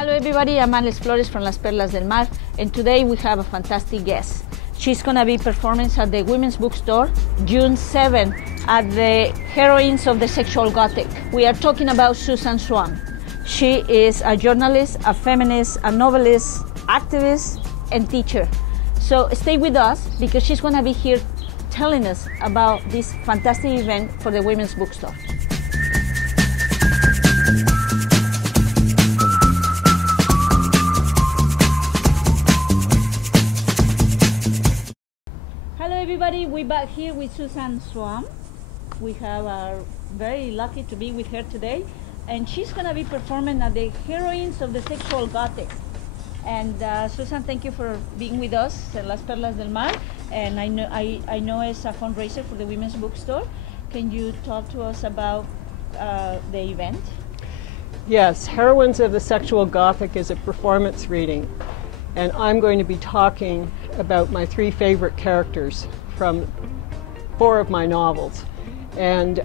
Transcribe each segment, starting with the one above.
Hello everybody, I'm Alex Flores from Las Perlas del Mar, and today we have a fantastic guest. She's going to be performing at the Women's Bookstore June 7 at the Heroines of the Sexual Gothic. We are talking about Susan Swan. She is a journalist, a feminist, a novelist, activist, and teacher. So stay with us because she's going to be here telling us about this fantastic event for the Women's Bookstore. Hello everybody, we're back here with Susan Swan. We are very lucky to be with her today, and she's going to be performing at the Heroines of the Sexual Gothic. And Susan, thank you for being with us at Las Perlas del Mar, and I know it's a fundraiser for the Women's Bookstore. Can you talk to us about the event? Yes, Heroines of the Sexual Gothic is a performance reading, and I'm going to be talking about my three favorite characters from 4 of my novels. And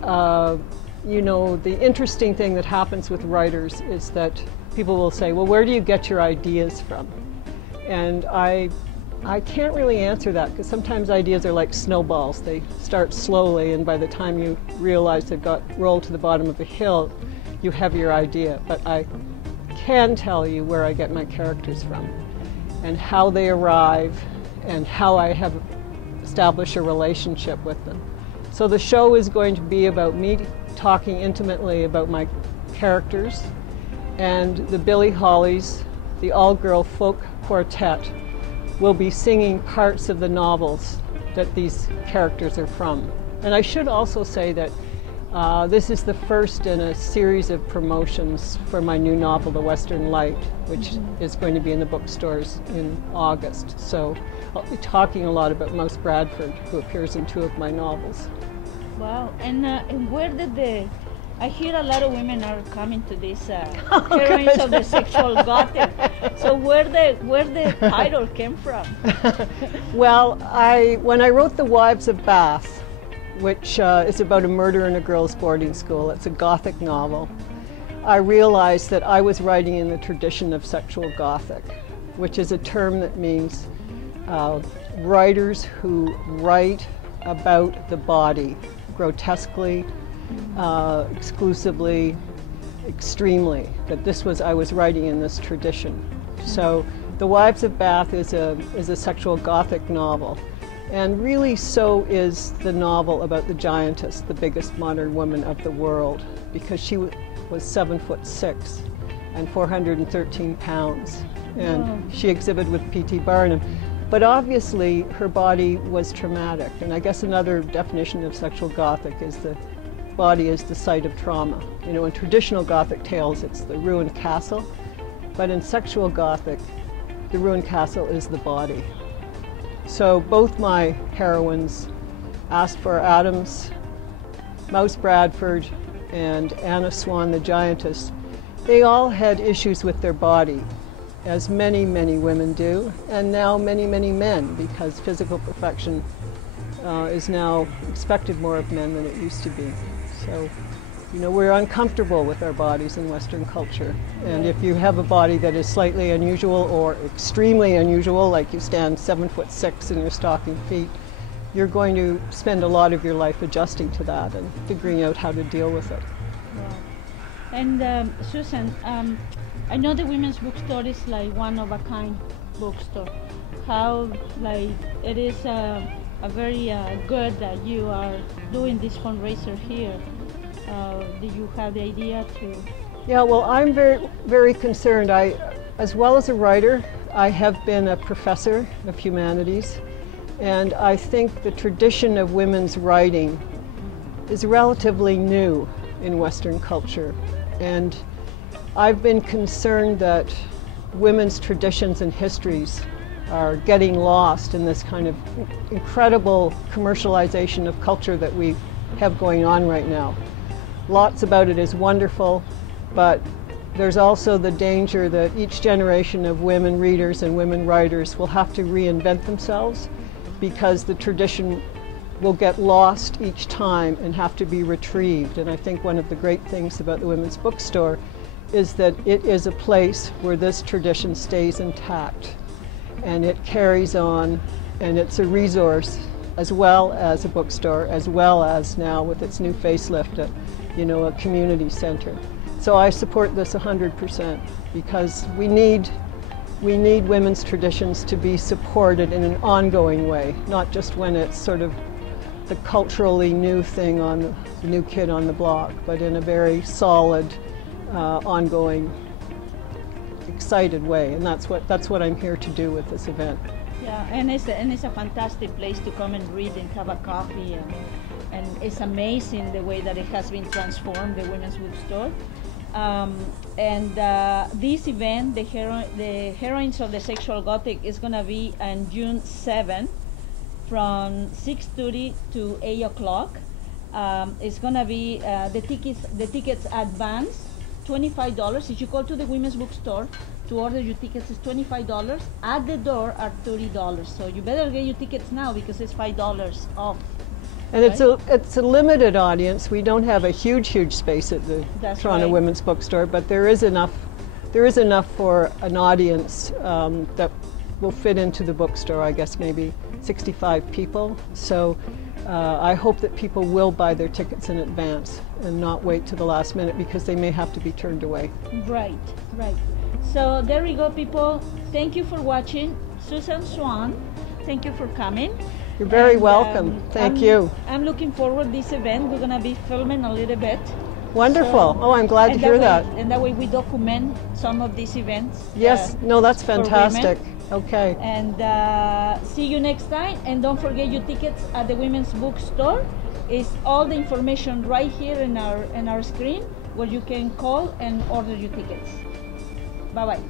you know, the interesting thing that happens with writers is that people will say, well, where do you get your ideas from? And I can't really answer that, because sometimes ideas are like snowballs. They start slowly, and by the time you realize they've got rolled to the bottom of the hill, you have your idea. But I can tell you where I get my characters from, and how they arrive, and how I have established a relationship with them. So the show is going to be about me talking intimately about my characters, and the Billie Hollies, the all-girl folk quartet, will be singing parts of the novels that these characters are from. And I should also say that this is the first in a series of promotions for my new novel, The Western Light, which is going to be in the bookstores in August. So I'll be talking a lot about Mouse Bradford, who appears in 2 of my novels. Wow, and where did I hear a lot of women are coming to this Heroines of the Sexual Gothic. So where the title came from? Well, when I wrote The Wives of Bath, which is about a murder in a girls' boarding school, it's a Gothic novel, I realized that I was writing in the tradition of sexual Gothic, which is a term that means writers who write about the body grotesquely, exclusively, extremely. That I was writing in this tradition. So The Wives of Bath is a sexual Gothic novel, and really so is the novel about the giantess, the biggest modern woman of the world, because she was 7'6" and 413 pounds, and she exhibited with P.T. Barnum. But obviously her body was traumatic, and I guess another definition of sexual Gothic is the body is the site of trauma. You know, in traditional Gothic tales it's the ruined castle, but in sexual Gothic the ruined castle is the body. So both my heroines, Aspar Adams, Mouse Bradford, and Anna Swan the giantess, they all had issues with their body, as many, many women do, and now many, many men, because physical perfection is now expected more of men than it used to be. So, you know, we're uncomfortable with our bodies in Western culture. And if you have a body that is slightly unusual or extremely unusual, like you stand 7'6" in your stocking feet, you're going to spend a lot of your life adjusting to that and figuring out how to deal with it. Wow. And Susan, I know the Women's Bookstore is like one-of-a-kind bookstore. How it is a very good that you are doing this fundraiser here. Do you have the idea to? Yeah, well, I'm very, very concerned. As well as a writer, I have been a professor of humanities, and I think the tradition of women's writing is relatively new in Western culture. And I've been concerned that women's traditions and histories are getting lost in this kind of incredible commercialization of culture that we have going on right now. Lots about it is wonderful, but there's also the danger that each generation of women readers and women writers will have to reinvent themselves, because the tradition will get lost each time and have to be retrieved. And I think one of the great things about the Women's Bookstore is that it is a place where this tradition stays intact and it carries on, and it's a resource as well as a bookstore, as well as now with its new facelift, a community center. So I support this 100% because we need women's traditions to be supported in an ongoing way, not just when it's sort of the culturally new thing on the new kid on the block, but in a very solid, ongoing, excited way. And that's what I'm here to do with this event. Yeah, and it's a fantastic place to come and read and have a coffee, and it's amazing the way that it has been transformed, the women's bookstore. This event, the Heroines of the Sexual Gothic, is going to be on June 7th from 6:30 to 8 o'clock. It's going to be the tickets advance $25. If you go to the women's bookstore to order your tickets, it's $25. At the door are $30. So you better get your tickets now because it's $5 off. And right? It's a limited audience. We don't have a huge space at the Toronto Women's Bookstore, but there is enough for an audience that will fit into the bookstore. I guess maybe 65 people. So I hope that people will buy their tickets in advance and not wait to the last minute because they may have to be turned away. Right. So there we go, people. Thank you for watching. Susan Swan, thank you for coming. You're very welcome. Thank you. I'm looking forward to this event. We're going to be filming a little bit. Wonderful. So, I'm glad to hear that. And that way we document some of these events. Yes. No, that's fantastic. Okay. And see you next time. And don't forget your tickets at the Women's Bookstore. It's all the information right here in our screen where you can call and order your tickets. Bye-bye.